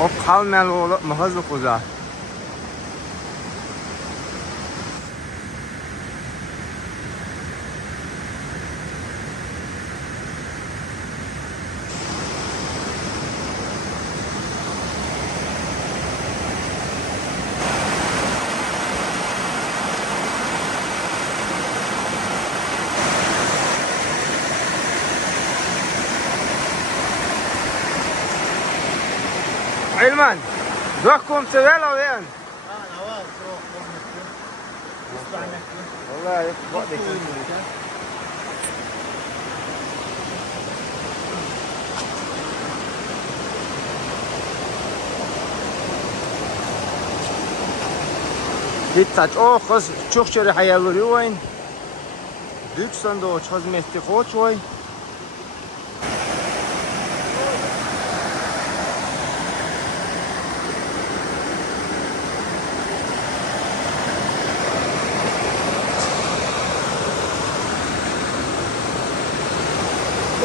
O kalmayan oğlu mahazı kuza. علما ذاكم سوال او وين؟ نواف روح اسمع نحكي والله وقتك Dikkat o kız çok çare hayalleri oyun. Düksan da o hizmeti koç oy.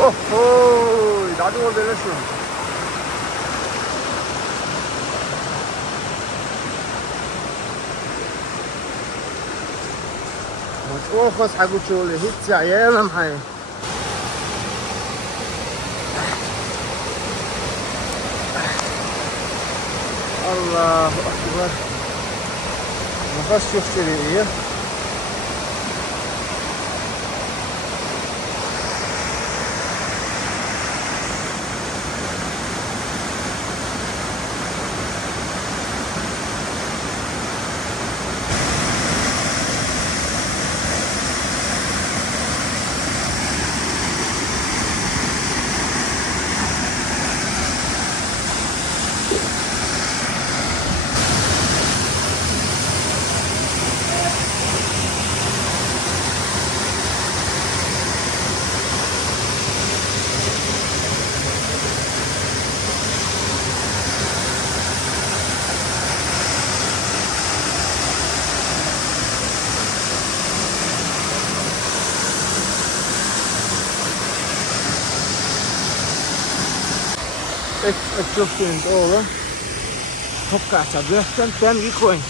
Oh, 나도 원래 좀. مش أخص حقول شغلي هيك عيالهم هاي. الله أكبر. ما خش شفت لي إيه. Çok sevinç oğlum. Çok kaçta bıraktan ben yıkayım.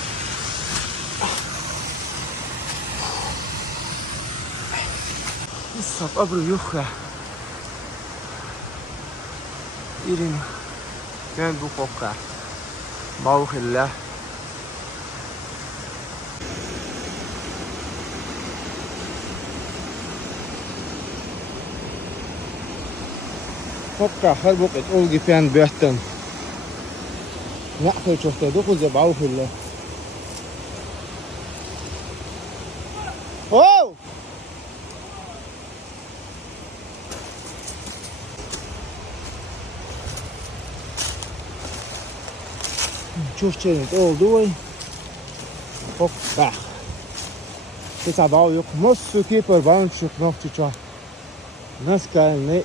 Isap abru yok ya. İrin. Ben bu kokka. Mavhilla. Kokka her bu et olgi pen bıraktan. Ne kadar çok da dokuza mavhilla. Oh! Çok çelik oldu vay. Hop bak. Bir sabah yok. Nasıl ki per ban çok nokta. Nasıl ne?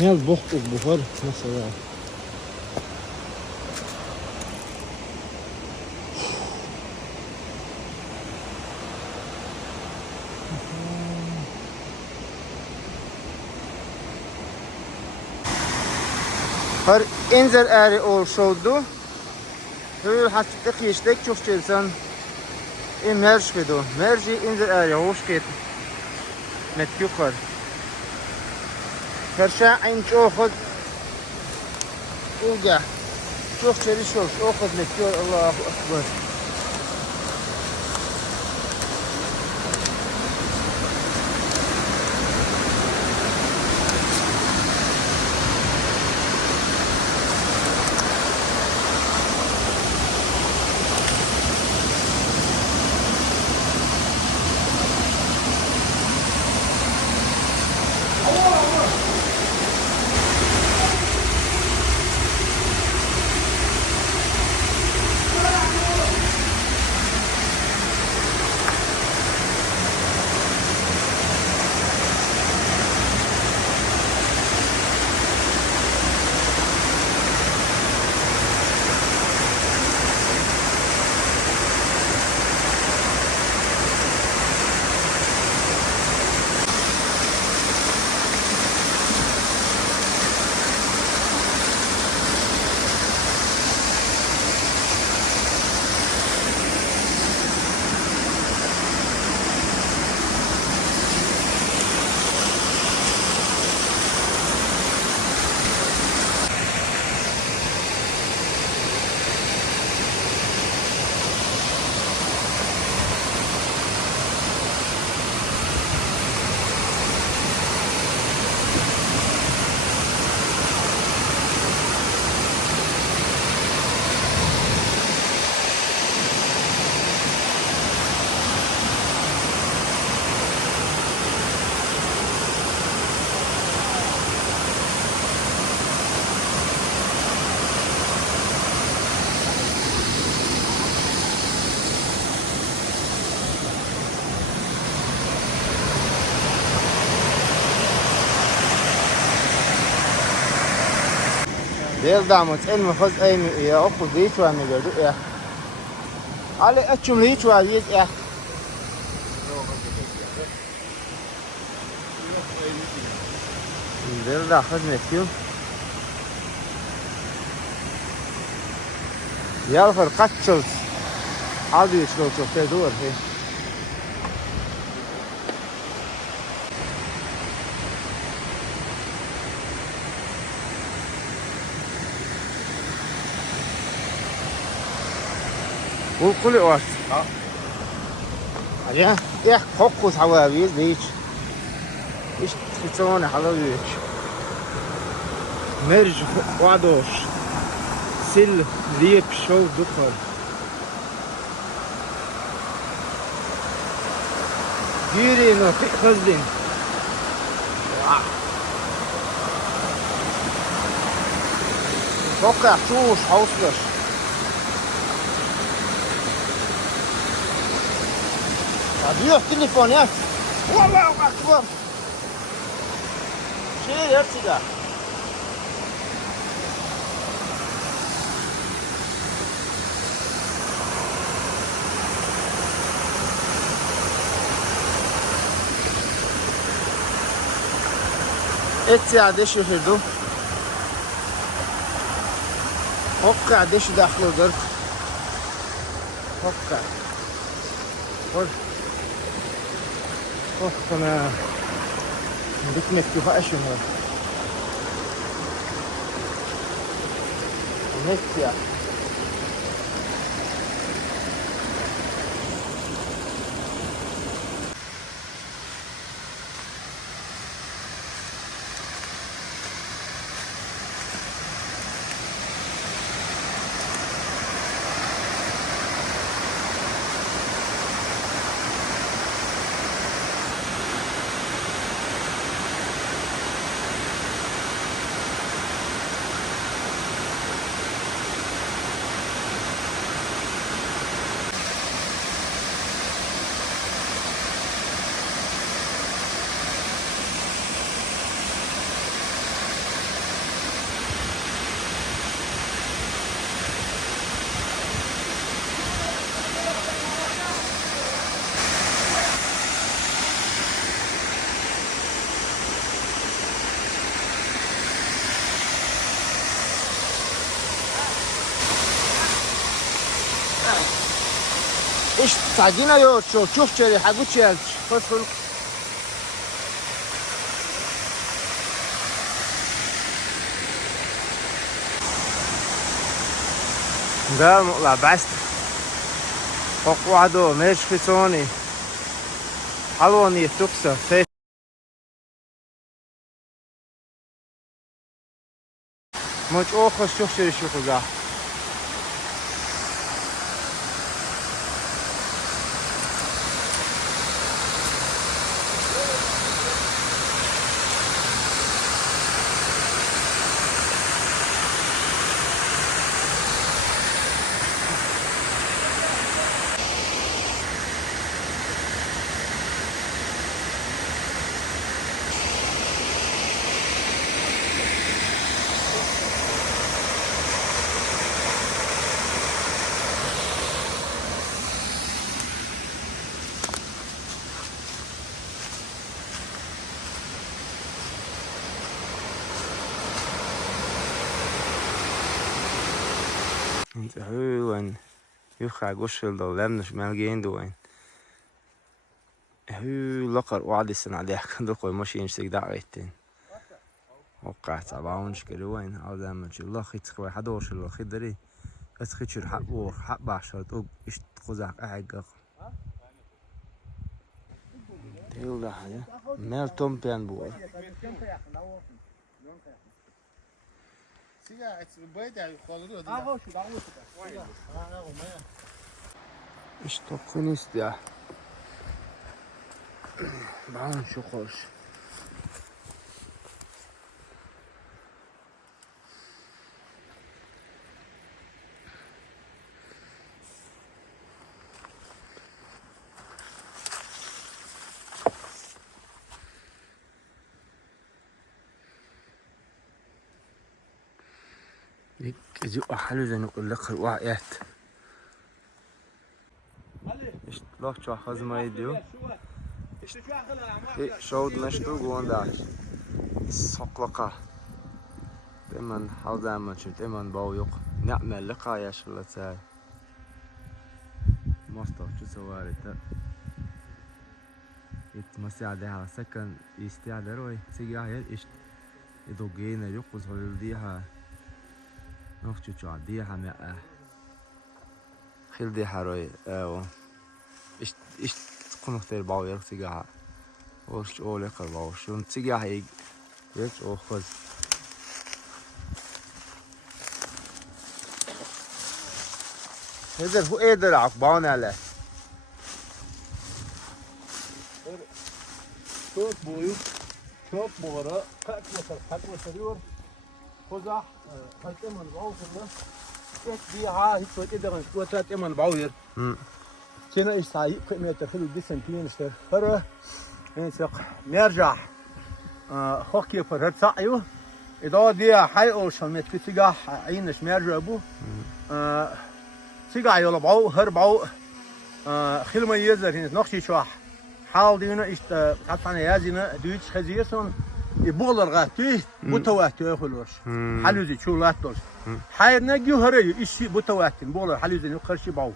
Ne boktuk buhar mesela. Her enzer eri olşoldu. Hür hafiflik yeştek çok çelsen. Merş kedo. Merci enzer eri hoş ket. Metkukar. Her şey aynı çok Ulga. Çok çeliş olmuş. O hizmetçi Allahu Ekber. Del damat en mı faz aynı ya oku değil şu an ne gördü ya. Ali açım hiç var ya. Del da faz ne diyor? Ya kaç yıl aldı hiç çok da dur he. Bu kule var. Ya fokus hava biz hiç. Hiç sonra hava hiç. Merj vadoş. Sil liyep şov dukar. Yürüyün o hızlın. Fokker çoğuş hauslar. Diyor telefon ya. Allahu akbar. Şey yersiga. اتساع دش يفردو هوكا دش داخله درك هوكا قول هوكا بتمت كيف اشمر نتيا ايش تعدينا يو شوف شري حقوش يا خد ده مقلع بعست فوق وعدو مش في سوني حلواني تكسر في مش اوخر شوف شري شوف ده انت هو يخع قشل ضلمنا شمال جين دوين هو لقر وعد السنة عليها كان دقوا ماشي ينشتك دعوتين وقعت عباونش كدوين او دام الله خيت خوي حدوش الله خيت دري بس خيت شر حق ور حق بعشرة توق ايش تخزع احق تيل ده حاجة مال توم بيان بوي ايش تقنيس ده بعون شو خوش يجي حلو زي نقول لك الوعيات إيش لوك شو أخذ ما يديو شود نشتو جوان داش السقلقة تمن حوض ما شو تمن باويق نعمل لقا يا شو تاي مصطفى شو سوارته يتمساعدها على سكن يستعدروي سيجاه إيش يدوجينا يقص هالديها نخشى شو عديها ماء خيل ديها روي أو إيش تكون اختار باويق سيجاه وش أولك الباو شو سيجاه يج يش أخذ هذا هو قادر عقبان عليه Çok boyuk, çok boğara, kaç metre diyor. Kozah, kaç eman bağırdı. Et bir ha hiç öyle de kan, kaç eman bağır. Kena iş sahip kıymetli fil disentin işte. Para, neyse mercah. Hockey para sa'yo. إذا دي حي أو شمت في سجاح عينش مرجع أبو سجاح يلا بعو هربعو خيل ما يزر هنا نقشي شواح حال دينا إشت حتى يازينا دويتش خزيسون يبغل الغاتي بتواتي يخلوش حلوزي شو لا تدرس حير نجيو هري إشي بتواتي بغل حلوزي نقرشي بعو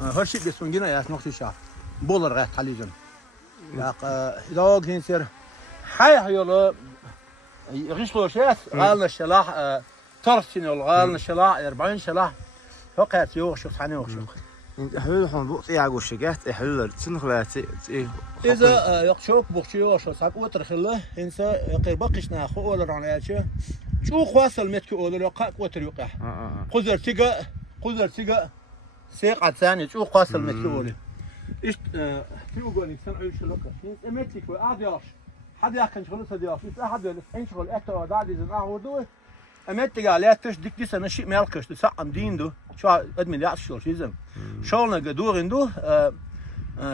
هرشي بيسونجينا ياس نقشي شاف بغل الغات حلوزي ياق إذا كنسر حي يلا غيشلوش ياس غالنا الشلاح طرف سنة غالنا الشلاح 40 شلاح فقط يوغشوك ثاني يوغشوك حلو حن بوقت يعقو شجعت حلو تنخلاتي إذا يقشوك بوخشيو شو ساق وترخله إنسا قربقش ناخو ولا رعناياتشو شو خواصل متكو ولا قاق وتريقه قذر تيجا سيق عتاني شو خواصل متكو ولا إيش تيوغوني سنعيش لك متك وأعدياش حد يحكي شغله صديق في أحد يلفين شغل أكتر وضع دي زمان عودوه أمت على تش ديك دي سنة شيء مالكش تسعم دين دو شو أدمن يعرف شو شيء زم شغلنا جدور عنده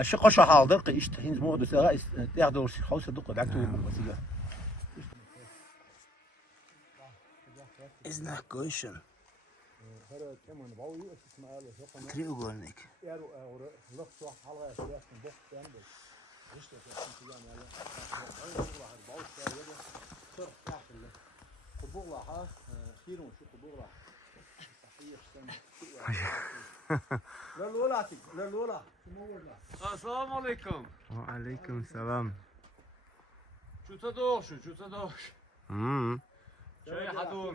شقش حاضر قيشت هين زمو دو سرا ياخدوا خلاص دق دعتوا المسيجة Is not question. هذا كمان باوي اسمه له Треугольник. يا لق شو حلقة يا بخ جنبه ايش تفهم يعني قبوغلا ها خيرون شو قبوغلا للولا السلام عليكم وعليكم السلام. شو تدوش شاي حدور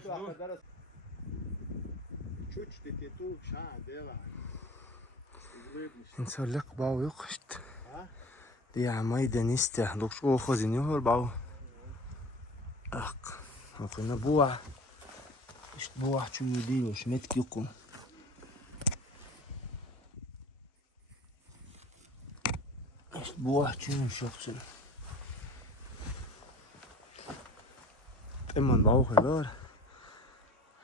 شو تتو شان ديلا إنسان لق باو يقشت. دي عماي دنيسته دوكش أو خزين يهور باو. أق. وقنا بوع. إيش بوع شو يدي وش متك يقوم. إيش بوع شو نشوف. إما باو خلور.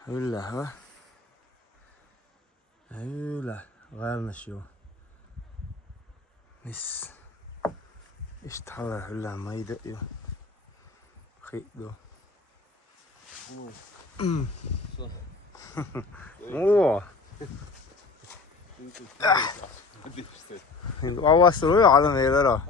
هلا ها. هلا غيرنا شو. مس. إيش تحرر هلا ما يدقيو. خيدو. اوه والله سروي على ميلره